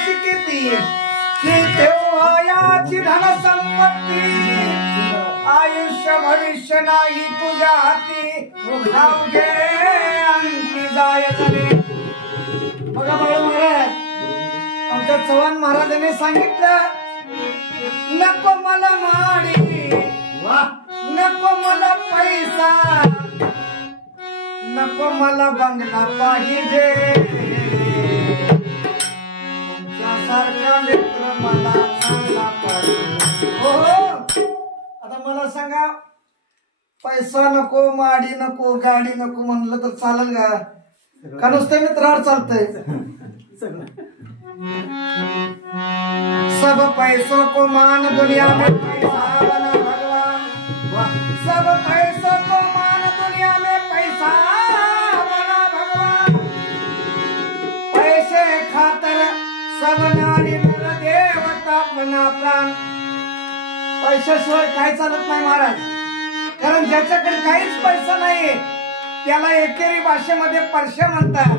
कर्ष किती की तेव्हा याची धन संपत्ती आयुष्य भविष्य नाही तुझ्या हाती अवघे अंती जाय झाले. बघा बाळू महाराज आमच्या चव्हाण महाराजांनी सांगितलं नको मला माडी नको मला पैसा नको मला बंगला पाहिजे तुमच्यासारखा मित्र मला चांगला पाहिजे. हो आता मला सांगा पैसा नको माडी नको गाडी नको म्हणलं तर चालेल का नुसतं मित्रावर चालतंय. सब पैसों को मान दुनिया में पैसा बना भगवान. सब पैसों को मान दुनिया में पैसा बना भगवान. पैसे खातर सब नारी नर देवता अपना प्राण. पैशाशिवाय काय चालत नाही महाराज. कारण ज्याच्याकडे काहीच पैसा नाही त्याला एकेरी भाषेमध्ये परशे म्हणतात.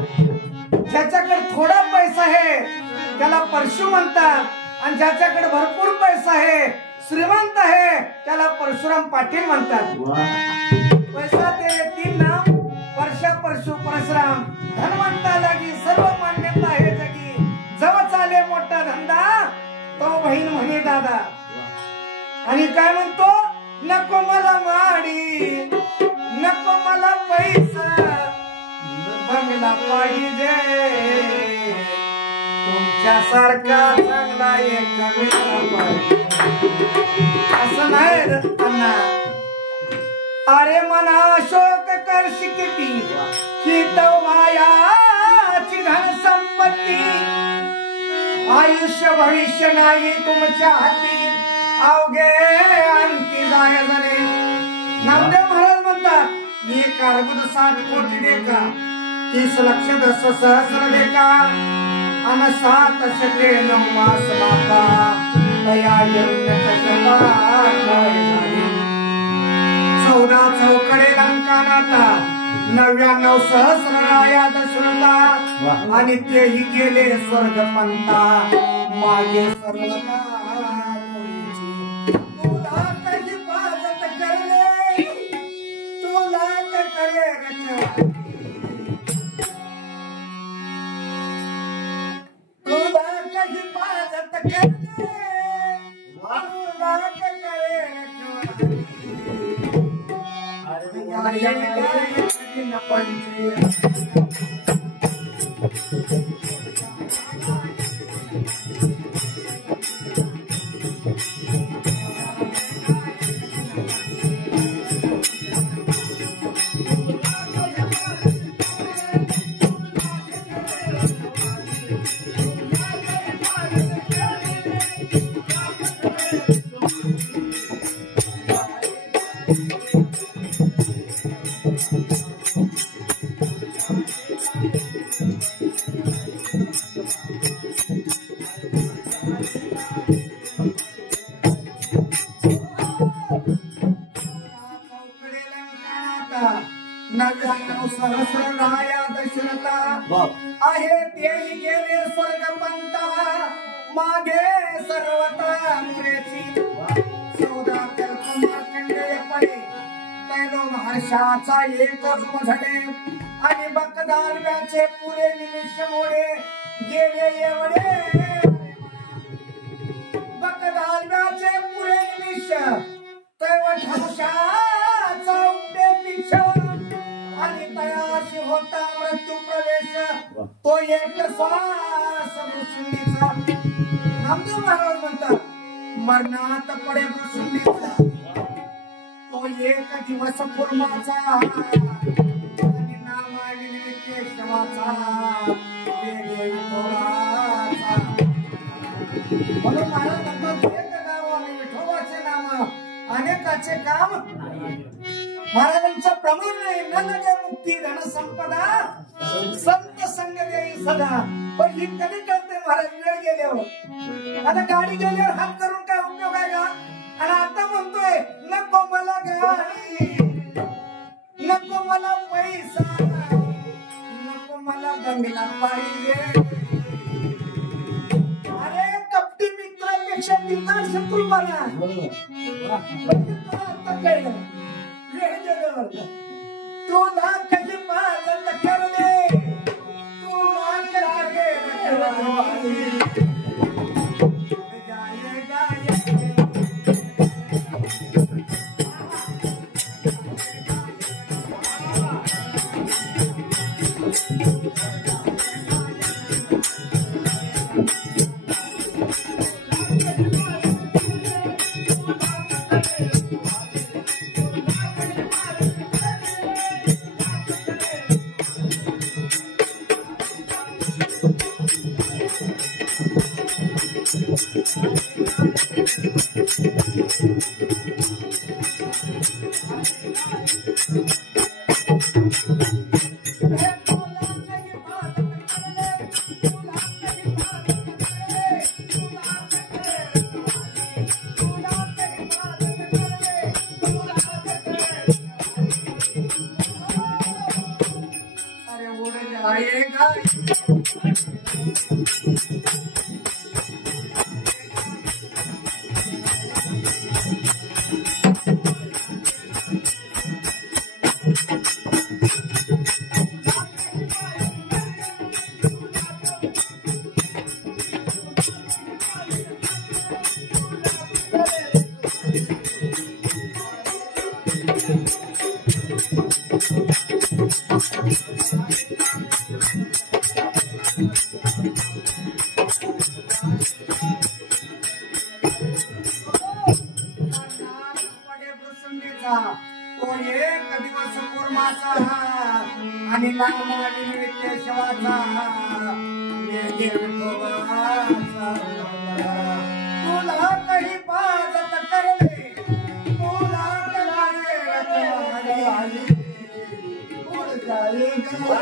ज्याच्याकडे थोडा पैसा आहे त्याला परशु म्हणतात आणि ज्याच्याकडे भरपूर पैसा आहे श्रीमंत आहे त्याला परशुराम पाटील म्हणतात. पैसा तेरे तीन नाम परशा परशु परशुराम. धनवंता लागी सर्व मान्यता आहे जगी. जवळ चाले मोठा धंदा तो बहीण म्हणे दादा. आणि काय म्हणतो नको मला माडी नको मला पैसा बंगला पाहिजे तुमच्यासारखा चांगला एक मित्र पाहिजे. असं नाही रत्ना. अरे मना शोक कर्ष किती की तवायाची धन संपत्ती आयुष्य भविष्य नाही तुमच्या हाती अवघे अंती जाय झाले. नामदेव महाराज म्हणतात एक अर्बुद 60 कोटी दे का 30 लक्ष 10 सहस्र दे का अन 7 शते 9 मास बापा तया यज्ञ कशपा काय झाले. 14 चौकडे लंका नाता 99 सहस्र राया दशरथा आणि तेही गेले स्वर्ग पंथा मागे सर्वता. तुला कशी बाजत करले तुला करे रच तुला कशी बाजत करले तुला करे रच. आहे तेही गेले स्वर्ग पंथा मागे सर्वता मुरेची. 14 मार्कंडेय पडे तैलो महर्षाचा एक झाले आणि बकदालव्याचे पुरे निमिष मोडे गेले एवढे. बकदालव्याचे पुरे निमिष तैवठाशाचा उपदे पिक्ष आणि तयाशी होता मृत्यू प्रवेश तो एक श्वास मृत्यूचा. नामदेव महाराज म्हणतात मरणात पडे मृत्यूचा तो एक दिवस पूर्माचा आणि नामाविन केशवाचा वेगे विठोबाचा. म्हणून महाराज म्हणतात एक नाव आणि विठोबाचे नाम अनेकाचे काम. महाराजांचं प्रमाण नाही न लगे मुक्ती धन संपदा संत संग देई सदा. पण ही कधी कळते महाराज वेळ गेल्यावर. आता गाडी गेल्यावर हात करून काय उपयोग आहे का. आणि आता म्हणतोय नको मला गाडी नको मला पैसा नको मला बंगला पाहिजे पेक्षा तिला शत्रू बना तू ना कधी माझं कर दे तू ना तो एक दिवस कुर्माचा आणि नामाने केशवाचा तुला काही पाजत करले तुला